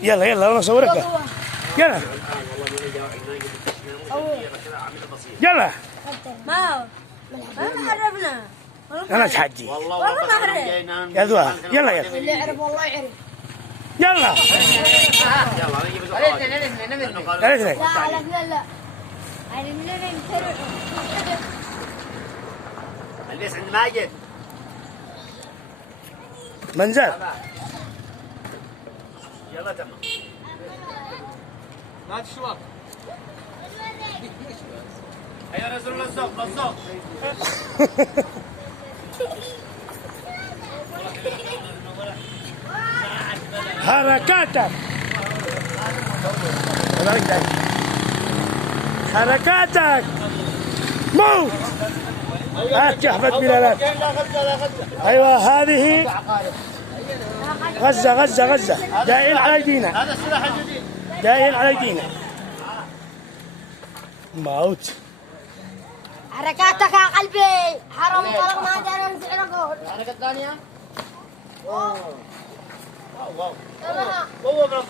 يلا يلا انا اصورك. يلا يلا ما هو ما عرفنا. انا اتحدي والله ما عرف. يا ذوها. يلا يلا اللي يعرف والله يعرف. يلا الاثنين. لا على اثنين لا. على اثنين البس عند ماجد. منزل. يلا تمام. ما تشوف. هيا نزلوا للزوق للزوق. حركاتك حركاتك موت. هات يا احمد بلالات. ايوه هذه غزه غزه غزه جايين على ايدينا. هذا السلاح الجديد. جايين على ايدينا. موت. حركاتك يا قلبي. حرام طلق ما دار ينزع رجل. الحركة الثانية. واو. واو واو.